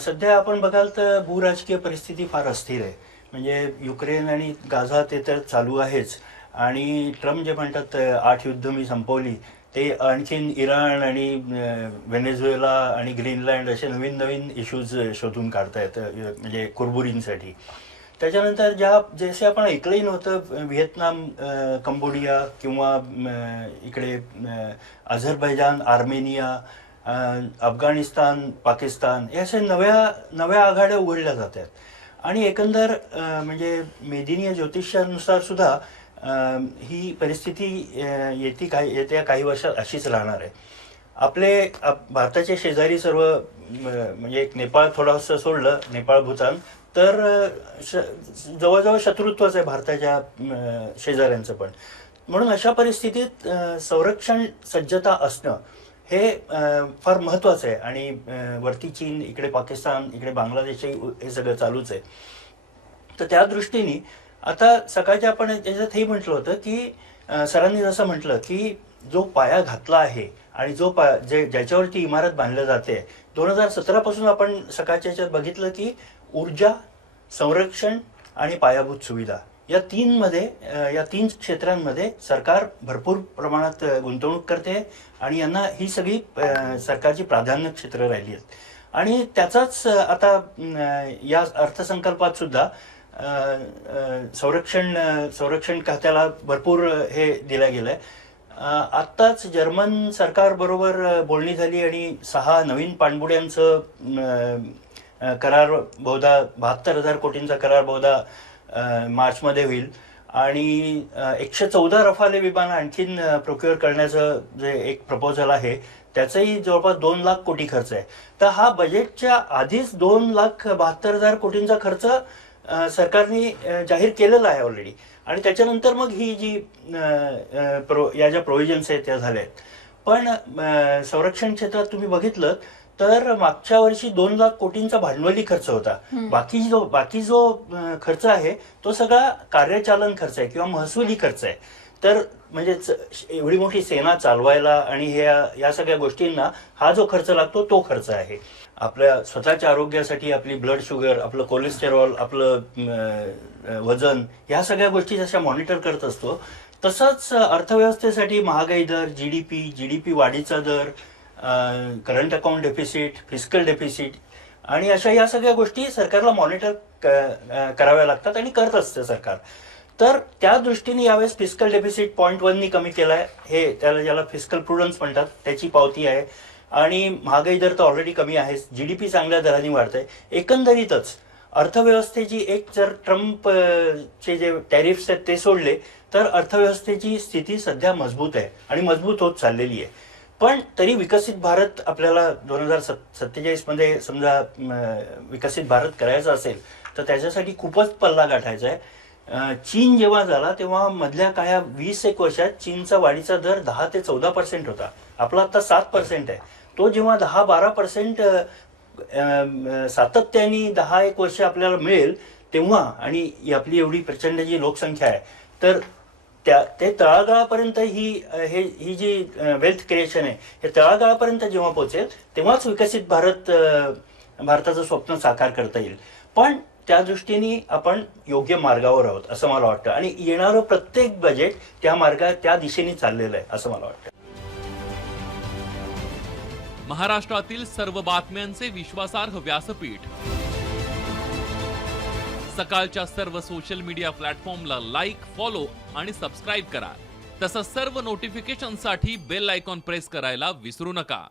सध्या आपण बघाल तर भूराजकीय परिस्थिती फार अस्थिर आहे. म्हणजे युक्रेन आणि गाझा ते तर चालू आहेच आणि ट्रम्प जे म्हणतात 8 युद्ध मी संपवली, ते आणखीन इराण आणि व्हेनेझुएला आणि ग्रीनलँड असे नवीन नवीन इश्यूज शोधून काढतायत म्हणजे कुरबुरींसाठी. त्याच्यानंतर जसे आपण ऐकलंही नव्हतं व्हिएतनाम, कंबोडिया किंवा इकडे अझरबैजान, आर्मेनिया, अफगाणिस्तान, पाकिस्तान या अशा नव्या नव्या आघाड्या उघडल्या जात आहेत. आणि एकंदर म्हणजे मेदिनीय ज्योतिषानुसार सुद्धा ही परिस्थिती येत्या काही वर्षात अशीच राहणार आहे. भारताचे शेजारी सर्व म्हणजे एक नेपाळ थोडंसं सोडलं, नेपाळ भूतान, तर जवळजवळ शत्रुत्वच आहे भारताच्या शेजाऱ्यांचं पण. म्हणून अशा परिस्थितीत संरक्षण सज्जता असणं हे फार महत्त्वाचं आहे. आणि वरती चीन, इकडे पाकिस्तान, इकडे बांगलादेशही हे सगळं चालूच आहे. तर त्या दृष्टीने आता सकाळच्या आपण याच्यात हे म्हटलं होतं की सरांनी जसं म्हटलं की जो पाया घातला आहे आणि ज्याच्यावरती इमारत बांधल्या जाते, 2017 पासून आपण सकाळच्या याच्यात बघितलं की ऊर्जा, संरक्षण आणि पायाभूत सुविधा या तीन क्षेत्रांमध्ये सरकार भरपूर प्रमाणात गुंतवणूक करते आणि यांना ही सगळी सरकारची प्राधान्य क्षेत्र राहिली आहेत. आणि त्याचाच आता या अर्थसंकल्पात सुद्धा संरक्षण खात्याला भरपूर हे दिलं गेलंय. आत्ताच जर्मन सरकारबरोबर बोलणी झाली आणि 6 नवीन पाणबुड्यांचं करार बहुधा 72,000 कोटींचा करार बहुधा मार्चमध्ये होईल. आणि 114 रफाले विमान आणखीन प्रोक्युअर करण्याचं जे एक प्रपोजल आहे त्याचाही जवळपास 2 लाख कोटी खर्च आहे. तर हा बजेटच्या आधीच 2,72,000 कोटींचा खर्च सरकारने जाहीर केलेला आहे ऑलरेडी. आणि त्याच्यानंतर मग ही जी या ज्या प्रोव्हिजन्स आहेत त्या झाल्या आहेत. पण संरक्षण क्षेत्रात तुम्ही बघितलं तर मागच्या वर्षी 2 लाख कोटींचा भांडवली खर्च होता. बाकी जो खर्च आहे तो सगळा कार्यचालन खर्च आहे किंवा महसुली खर्च आहे. तर म्हणजे एवढी मोठी सेना चालवायला आणि या सगळ्या गोष्टींना हा जो खर्च लागतो तो खर्च आहे. आपल्या स्वतःच्या आरोग्यासाठी आपली ब्लड शुगर, आपलं कोलेस्टेरॉल, आपलं वजन, ह्या सगळ्या गोष्टी जशा मॉनिटर करत असतो तसंच अर्थव्यवस्थेसाठी महागाई दर, जीडीपी वाढीचा दर, current account deficit, fiscal deficit आणि अशा या सगळ्या गोष्टी सरकारला मॉनिटर कराव्या लागतात आणि करत असते सरकार. तर त्या दृष्टीने यावेळेस फिस्कल डेफिसिट 0.1 कमी केलाय. ज्याला फिस्कल प्रुडन्स म्हणतात त्याची पावती आहे. आणि महागाई दर तर ऑलरेडी कमी आहे. जीडीपी चांगल्या दराने वाढत आहे. एकंदरीतच अर्थव्यवस्थेची जर ट्रम्पचे जे टॅरिफ्स आहेत ते सोडले तर अर्थव्यवस्थेची स्थिती सध्या मजबूत आहे आणि मजबूत होत चाललेली आहे. पण तरी विकसित भारत आपल्याला 2047 मध्ये समजा विकसित भारत करायचा असेल तर त्याच्यासाठी खूपच पल्ला गाठायचा आहे. चीन जेव्हा झाला तेव्हा मधल्या काही 20 वर्षात चीनचा वाढीचा दर 10 ते 14% होता. आपला आता 7% आहे. तो जेव्हा 10-12% सातत्याने 10-1 वर्ष आपल्याला मिळेल तेव्हा, आणि आपली एवढी प्रचंड जी लोकसंख्या आहे तर ते तळागाळापर्यंत ही जी वेल्थ क्रिएशन आहे हे तळागाळापर्यंत जेव्हा पोहोचेल तेव्हाच विकसित भारताचं स्वप्न साकार करता येईल. पण त्या दृष्टीने आपण योग्य मार्गावर आहोत असं मला वाटतं आणि येणारं प्रत्येक बजेट त्या दिशेने चाललेलं आहे असं मला वाटतं. महाराष्ट्रातील सर्व बातम्यांचे विश्वासार्ह व्यासपीठ. सकाळच्या सर्व सोशल मीडिया प्लॅटफॉर्मला लाईक, फॉलो आणि सबस्क्राईब करा. तसंच सर्व नोटिफिकेशनसाठी बेल आयकॉन प्रेस करायला विसरू नका.